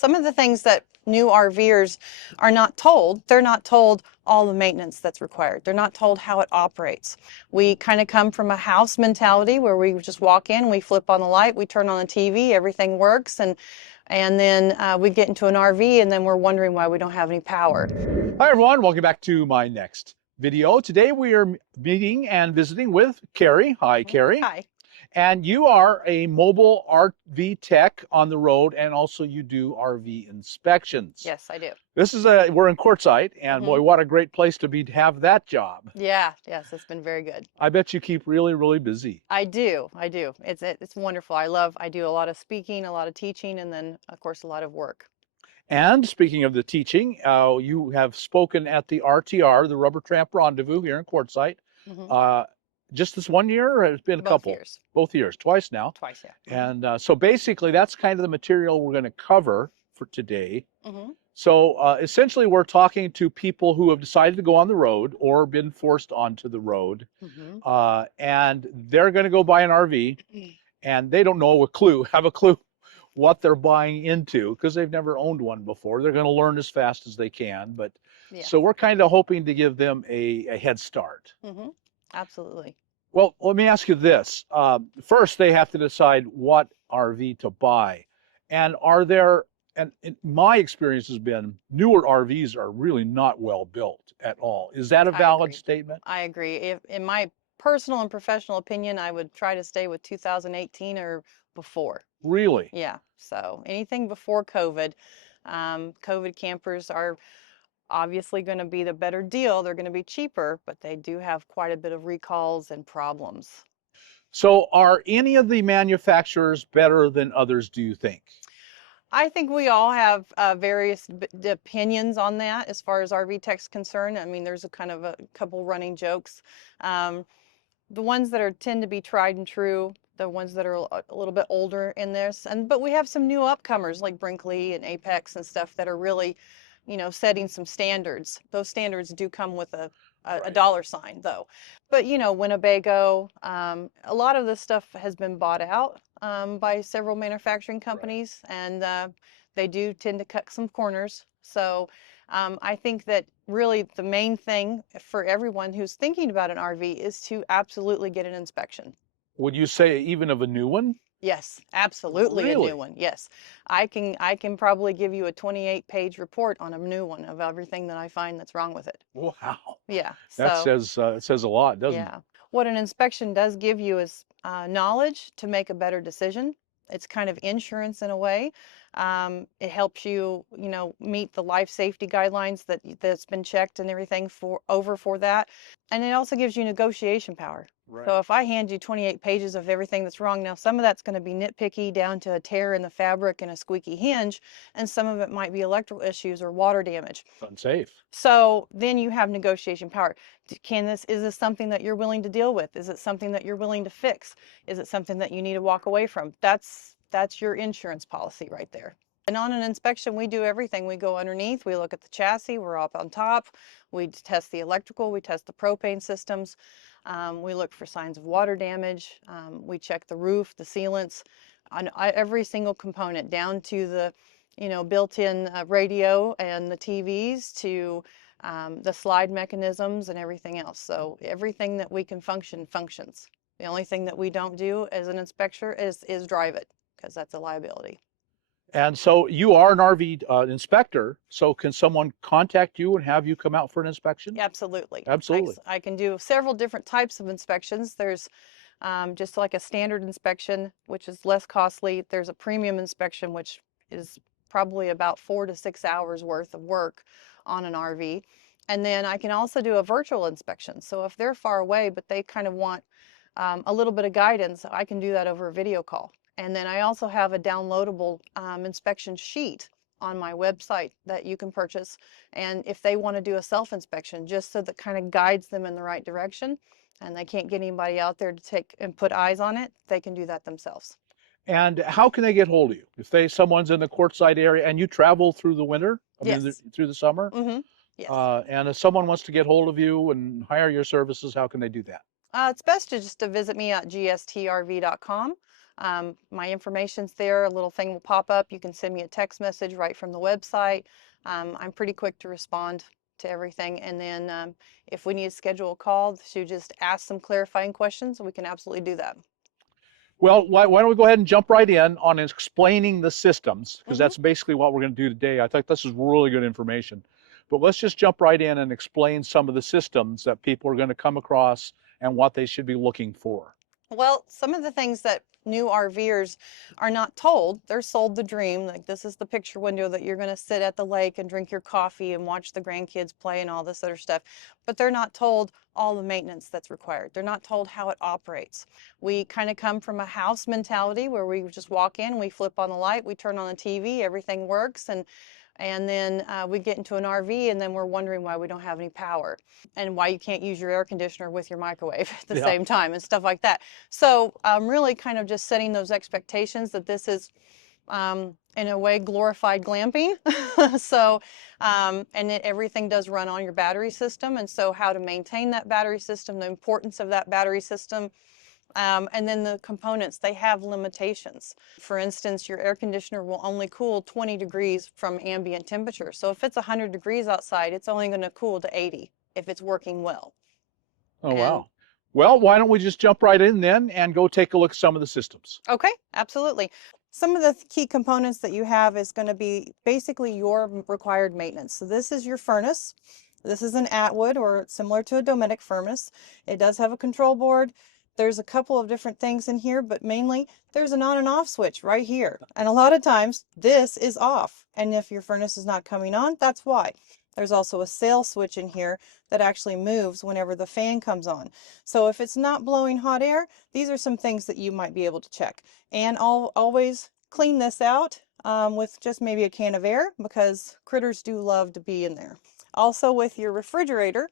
Some of the things that new RVers are not told, they're not told all the maintenance that's required. They're not told how it operates. We kind of come from a house mentality where we just walk in, we flip on the light, we turn on the TV, everything works, and then we get into an RV and then we're wondering why we don't have any power. Hi everyone, welcome back to my next video. Today we are meeting and visiting with Carrie. Hi Carrie. Hi. And you are a mobile RV tech on the road, and also you do RV inspections. Yes, I do. We're in Quartzsite, and boy, what a great place to have that job. Yeah, yes, it's been very good. I bet you keep really, really busy. I do. It's wonderful. I do a lot of speaking, a lot of teaching, and then of course a lot of work. And speaking of the teaching, you have spoken at the RTR, the Rubber Tramp Rendezvous here in Quartzsite. Just this 1 year, or it's been a couple? Years. Both years, twice now. Twice, yeah. And so basically that's kind of the material we're going to cover for today. So essentially we're talking to people who have decided to go on the road or been forced onto the road. And they're going to go buy an RV and they don't know have a clue what they're buying into because they've never owned one before. They're going to learn as fast as they can. But so we're kind of hoping to give them a head start. Absolutely. Well, let me ask you this. First, they have to decide what RV to buy. And my experience has been newer RVs are really not well built at all. Is that a valid statement? I agree. In my personal and professional opinion, I would try to stay with 2018 or before. Really? Yeah. So anything before COVID, COVID campers are obviously going to be the better deal. They're going to be cheaper, but they do have quite a bit of recalls and problems. So are any of the manufacturers better than others, do you think? I think we all have various opinions on that as far as RV tech's concerned. I mean, there's a kind of a couple running jokes. The ones that tend to be tried and true, the ones that are a little bit older in this, but we have some new upcomers like Brinkley and Apex and stuff that are really, setting some standards. Those standards do come with a dollar sign though. But Winnebago, a lot of this stuff has been bought out by several manufacturing companies, and they do tend to cut some corners. So I think that really the main thing for everyone who's thinking about an RV is to absolutely get an inspection. Would you say even of a new one? Yes, absolutely. Really? A new one. Yes. I can probably give you a 28-page report on a new one of everything that I find that's wrong with it. Wow. Yeah. That says a lot, doesn't it? Yeah. What an inspection does give you is knowledge to make a better decision. It's kind of insurance in a way. It helps you, meet the life safety guidelines that's been checked and everything for that. And it also gives you negotiation power. Right. So if I hand you 28 pages of everything that's wrong, now some of that's going to be nitpicky down to a tear in the fabric and a squeaky hinge, and some of it might be electrical issues or water damage. It's unsafe. So then you have negotiation power. Is this something that you're willing to deal with? Is it something that you're willing to fix? Is it something that you need to walk away from? That's your insurance policy right there. And on an inspection, we do everything. We go underneath, we look at the chassis, we're up on top, we test the electrical, we test the propane systems, we look for signs of water damage, we check the roof, the sealants, on every single component, down to the built-in radio and the TVs, to the slide mechanisms and everything else. So everything that we can functions. The only thing that we don't do as an inspector is drive it, because that's a liability. And so you are an RV inspector, so can someone contact you and have you come out for an inspection? Absolutely. Absolutely. I can do several different types of inspections. There's just like a standard inspection, which is less costly. There's a premium inspection, which is probably about 4 to 6 hours worth of work on an RV. And then I can also do a virtual inspection. So if they're far away, but they kind of want a little bit of guidance, I can do that over a video call. And then I also have a downloadable inspection sheet on my website that you can purchase. And if they want to do a self-inspection, just so that kind of guides them in the right direction, and they can't get anybody out there to take and put eyes on it, they can do that themselves. And how can they get hold of you? If someone's in the Quartzsite area and you travel through the winter, through the summer? Yes. And if someone wants to get hold of you and hire your services, how can they do that? It's best to visit me at gstrv.com. My information's there. A little thing will pop up. You can send me a text message right from the website. I'm pretty quick to respond to everything. And then if we need to schedule a call to just ask some clarifying questions, we can absolutely do that. Well, why don't we go ahead and jump right in on explaining the systems, because Mm-hmm. that's basically what we're going to do today. I think this is really good information. But let's just jump right in and explain some of the systems that people are going to come across and what they should be looking for. Well, some of the things that new RVers are not told, they're sold the dream. Like, this is the picture window that you're going to sit at the lake and drink your coffee and watch the grandkids play and all this other stuff. But they're not told all the maintenance that's required. They're not told how it operates. We kind of come from a house mentality where we just walk in, we flip on the light, we turn on the TV, everything works, and then we get into an RV and then we're wondering why we don't have any power and why you can't use your air conditioner with your microwave at the Yeah. same time and stuff like that. So I'm really kind of just setting those expectations that this is in a way glorified glamping. So and everything does run on your battery system, and so how to maintain that battery system, the importance of that battery system. And then the components, they have limitations. For instance, your air conditioner will only cool 20 degrees from ambient temperature. So if it's 100 degrees outside, it's only going to cool to 80 if it's working well. Oh, And wow. Well, why don't we just jump right in then and go take a look at some of the systems? okay, absolutely. Some of the key components that you have is going to be basically your required maintenance. So this is your furnace. This is an Atwood or similar to a Dometic furnace. It does have a control board. There's a couple of different things in here, but mainly there's an on and off switch right here. And a lot of times this is off. And if your furnace is not coming on, that's why. There's also a sail switch in here that actually moves whenever the fan comes on. So if it's not blowing hot air, these are some things that you might be able to check. And I'll always clean this out with just maybe a can of air, because critters do love to be in there. Also with your refrigerator,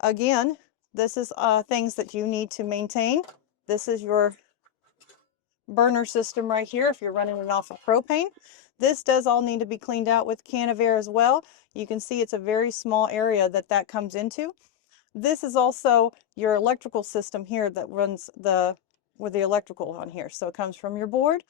again, this is things that you need to maintain. This is your burner system right here if you're running it off of propane. This does all need to be cleaned out with a can of air as well. You can see it's a very small area that comes into. This is also your electrical system here that runs with the electrical on here. So it comes from your board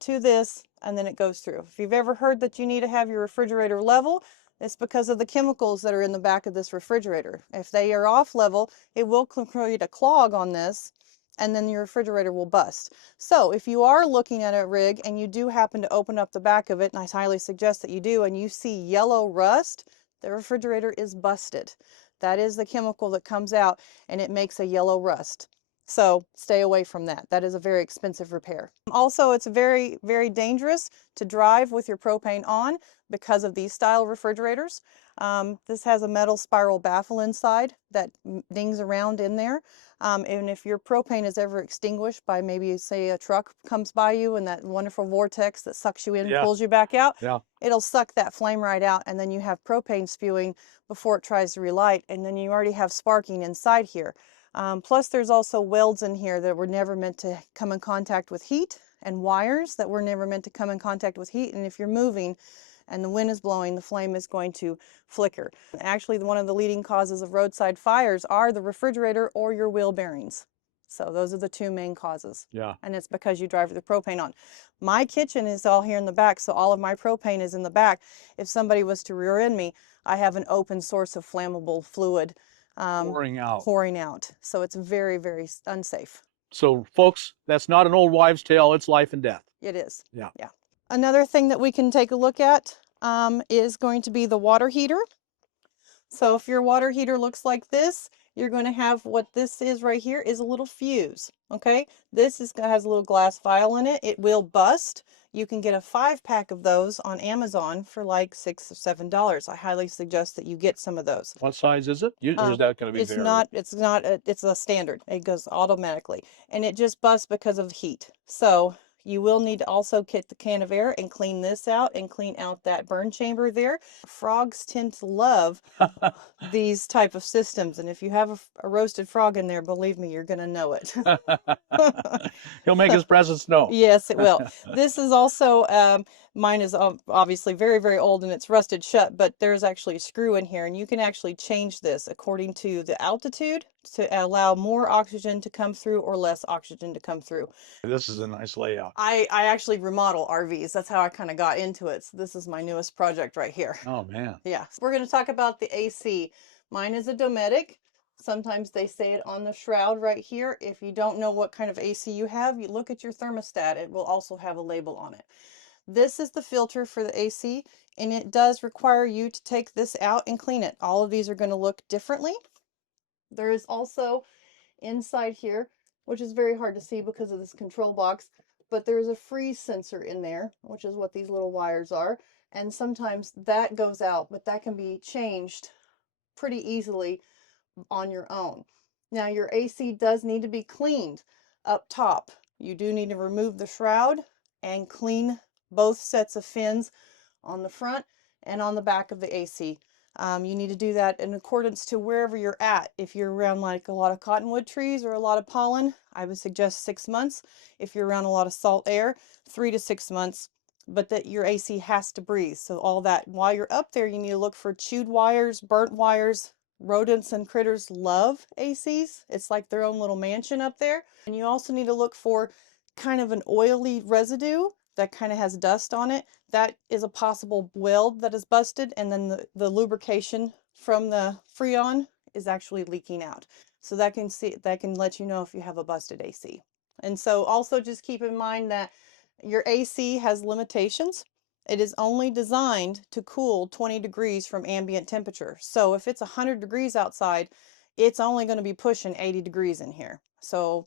to this, and then it goes through. If you've ever heard that you need to have your refrigerator level, it's because of the chemicals that are in the back of this refrigerator. If they are off level, it will create a clog on this, and then your refrigerator will bust. So if you are looking at a rig and you do happen to open up the back of it, and I highly suggest that you do, and you see yellow rust, the refrigerator is busted. That is the chemical that comes out and it makes a yellow rust. So stay away from that. That is a very expensive repair. Also, it's very, very dangerous to drive with your propane on because of these style refrigerators. This has a metal spiral baffle inside that dings around in there. And if your propane is ever extinguished by maybe, say, a truck comes by you and that wonderful vortex that sucks you in and pulls you back out, it'll suck that flame right out, and then you have propane spewing before it tries to relight, and then you already have sparking inside here. Plus there's also welds in here that were never meant to come in contact with heat, and wires that were never meant to come in contact with heat, and if you're moving and the wind is blowing, the flame is going to flicker. Actually, one of the leading causes of roadside fires are the refrigerator or your wheel bearings. So those are the two main causes. Yeah. And it's because you drive the propane on. My kitchen is all here in the back, so all of my propane is in the back. If somebody was to rear end me, I have an open source of flammable fluid pouring out. So it's very, very unsafe. So folks, that's not an old wives' tale, it's life and death. It is. Yeah. Yeah. Another thing that we can take a look at is going to be the water heater. So if your water heater looks like this, you're going to have what this is right here is a little fuse. Okay, this has a little glass vial in it. It will bust. You can get a 5-pack of those on Amazon for like $6 or $7. I highly suggest that you get some of those. What size is it? Or is that going to be varied? It's a standard. It goes automatically, and it just busts because of heat. So you will need to also get the can of air and clean this out and clean out that burn chamber there. Frogs tend to love these type of systems, and if you have a roasted frog in there, believe me, you're going to know it. He'll make his presence known. Yes, it will. This is also Mine is obviously very, very old and it's rusted shut, but there's actually a screw in here and you can actually change this according to the altitude to allow more oxygen to come through or less oxygen to come through. This is a nice layout. I actually remodel RVs. That's how I kind of got into it. So this is my newest project right here. Oh man. Yeah, so we're going to talk about the AC. Mine is a Dometic. Sometimes they say it on the shroud right here. If you don't know what kind of AC you have, you look at your thermostat. It will also have a label on it. This is the filter for the AC, and it does require you to take this out and clean it. All of these are going to look differently. There is also inside here, which is very hard to see because of this control box, but there's a freeze sensor in there, which is what these little wires are. And sometimes that goes out, but that can be changed pretty easily on your own. Now your AC does need to be cleaned up top. You do need to remove the shroud and clean both sets of fins on the front and on the back of the AC. You need to do that in accordance to wherever you're at. If you're around like a lot of cottonwood trees or a lot of pollen, I would suggest 6 months. If you're around a lot of salt air, 3 to 6 months. But that your AC has to breathe. So all that, while you're up there, you need to look for chewed wires, burnt wires. Rodents and critters love ACs. It's like their own little mansion up there. And you also need to look for kind of an oily residue that kind of has dust on it. That is a possible weld that is busted, and then the lubrication from the Freon is actually leaking out. So that can let you know if you have a busted AC. And so also just keep in mind that your AC has limitations. It is only designed to cool 20 degrees from ambient temperature. So if it's 100 degrees outside, it's only going to be pushing 80 degrees in here. So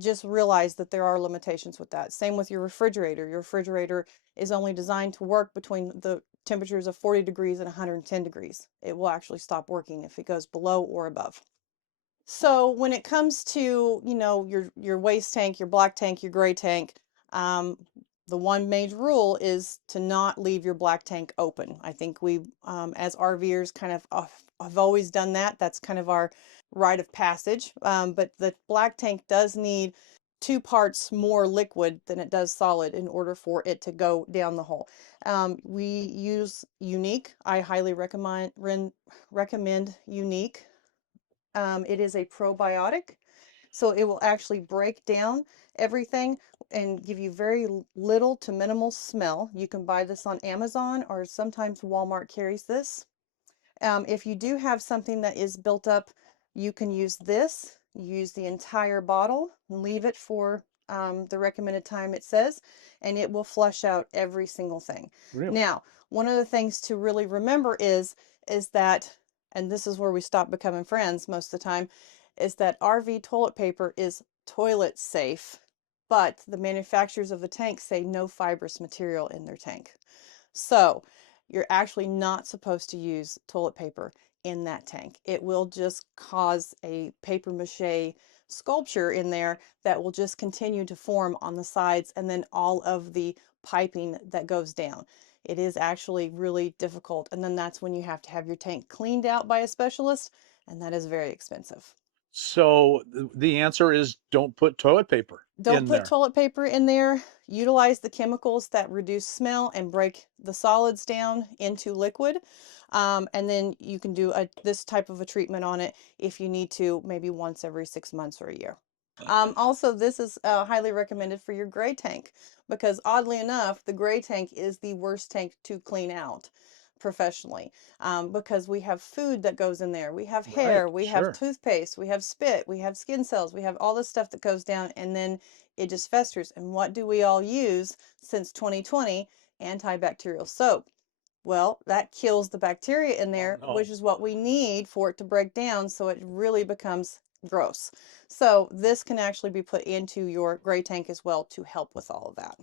just realize that there are limitations with that. Same with your refrigerator. Your refrigerator is only designed to work between the temperatures of 40 degrees and 110 degrees. It will actually stop working if it goes below or above. So when it comes to, your waste tank, your black tank, your gray tank, um, the one major rule is to not leave your black tank open. I think we, as RVers, kind of have always done that. That's kind of our rite of passage. But the black tank does need 2 parts more liquid than it does solid in order for it to go down the hole. We use Unique. I highly recommend Unique. It is a probiotic, so it will actually break down everything and give you very little to minimal smell. You can buy this on Amazon, or sometimes Walmart carries this. If you do have something that is built up, you can use this. Use the entire bottle and leave it for the recommended time it says, and it will flush out every single thing. Really? Now, one of the things to really remember is that, and this is where we stop becoming friends most of the time, is that RV toilet paper is toilet safe, but the manufacturers of the tank say no fibrous material in their tank. So you're actually not supposed to use toilet paper in that tank. It will just cause a paper mache sculpture in there that will just continue to form on the sides, and then all of the piping that goes down. It is actually really difficult, and then that's when you have to have your tank cleaned out by a specialist, and that is very expensive. So the answer is don't put toilet paper Don't in put there. toilet paper in there. Utilize the chemicals that reduce smell and break the solids down into liquid. And then you can do this type of a treatment on it if you need to, maybe once every 6 months or a year. Also, this is highly recommended for your gray tank, because oddly enough, the gray tank is the worst tank to clean out professionally, because we have food that goes in there. We have Right, hair, we have sure. toothpaste, we have spit, we have skin cells, we have all this stuff that goes down, and then it just festers. And what do we all use since 2020? Antibacterial soap. Well, that kills the bacteria in Oh there, no. which is what we need for it to break down, so it really becomes gross. So this can actually be put into your gray tank as well to help with all of that.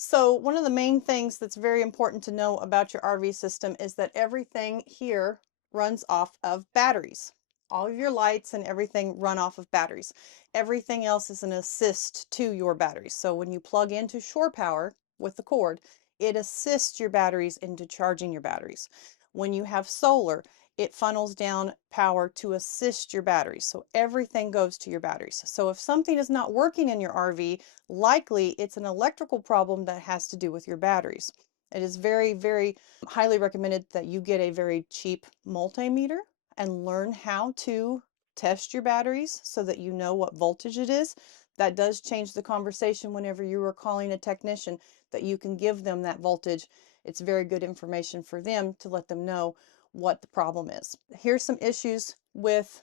So one of the main things that's very important to know about your RV system is that everything here runs off of batteries. All of your lights and everything run off of batteries. Everything else is an assist to your batteries. So when you plug into shore power with the cord, it assists your batteries into charging your batteries. When you have solar, it funnels down power to assist your batteries. So everything goes to your batteries. So if something is not working in your RV, likely it's an electrical problem that has to do with your batteries. It is very, very highly recommended that you get a very cheap multimeter and learn how to test your batteries so that you know what voltage it is. That does change the conversation whenever you are calling a technician, that you can give them that voltage. It's very good information for them to let them know what the problem is. Here's some issues with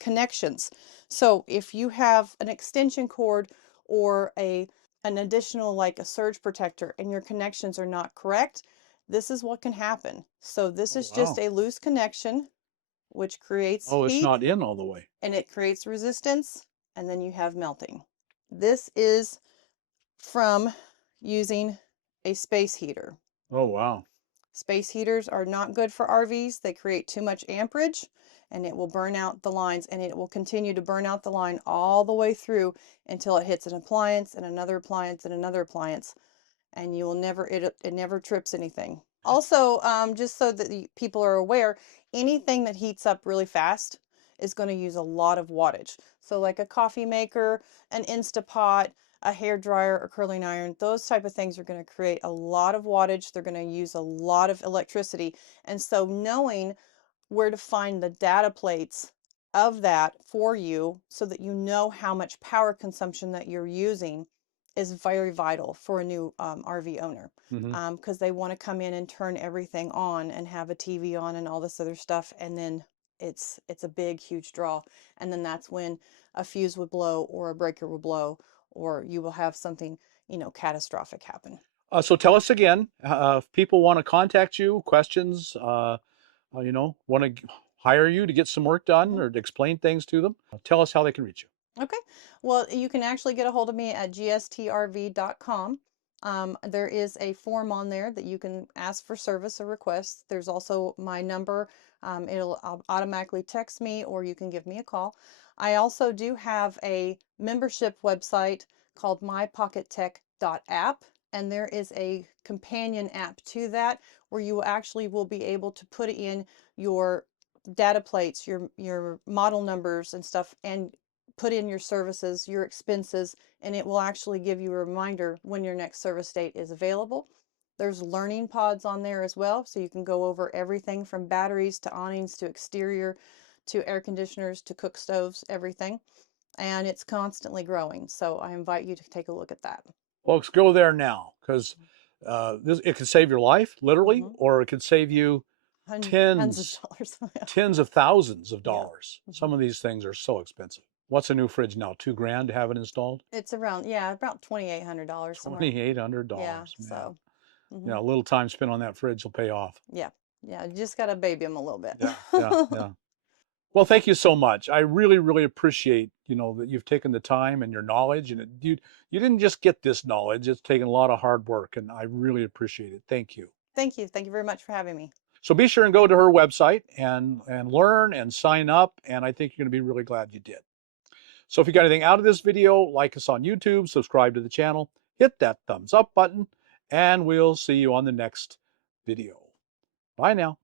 connections. So if you have an extension cord or an additional, like a surge protector, and your connections are not correct, this is what can happen. So this Oh, is just wow. a loose connection, which creates Oh, it's heat not in all the way. and it creates resistance, and then you have melting. This is from using a space heater. Oh, wow. Space heaters are not good for RVs. They create too much amperage and it will burn out the lines, and it will continue to burn out the line all the way through until it hits an appliance and another appliance and another appliance, and you will never, it never trips anything. Also, just so that people are aware, anything that heats up really fast is going to use a lot of wattage. So like a coffee maker, an Instapot, a hair dryer or curling iron, those type of things are going to create a lot of wattage. They're going to use a lot of electricity. And so knowing where to find the data plates of that for you so that you know how much power consumption that you're using is very vital for a new RV owner, Mm-hmm. because they want to come in and turn everything on and have a TV on and all this other stuff, and then it's a big huge draw, and then that's when a fuse would blow or a breaker will blow, or you will have something, catastrophic happen. So tell us again, if people want to contact you, questions, want to hire you to get some work done Mhm. or to explain things to them, tell us how they can reach you. Okay. Well, you can actually get a hold of me at gstrv.com. There is a form on there that you can ask for service or requests. There's also my number. It'll automatically text me, or you can give me a call. I also do have a membership website called mypockettech.app, and there is a companion app to that where you actually will be able to put in your data plates, your model numbers and stuff, and put in your services, your expenses, and it will actually give you a reminder when your next service date is available. There's learning pods on there as well, so you can go over everything from batteries to awnings to exterior to air conditioners to cook stoves, everything. And it's constantly growing, so I invite you to take a look at that. Folks, go there now, because it could save your life, literally, Mm-hmm. or it could save you Tons of tens, dollars. tens of thousands of Yeah. dollars. Mm-hmm. Some of these things are so expensive. What's a new fridge now? 2 grand to have it installed? It's around, yeah, about $2,800 somewhere. Yeah, $2,800, man. so. Mm-hmm. Yeah, a little time spent on that fridge will pay off. Yeah, yeah, you just gotta baby them a little bit. Yeah, yeah, yeah. Well, thank you so much. I really, really appreciate, that you've taken the time and your knowledge, and you didn't just get this knowledge. It's taken a lot of hard work, and I really appreciate it. Thank you. Thank you. Thank you very much for having me. So be sure and go to her website and learn and sign up, and I think you're going to be really glad you did. So if you got anything out of this video, like us on YouTube, subscribe to the channel, hit that thumbs up button, and we'll see you on the next video. Bye now.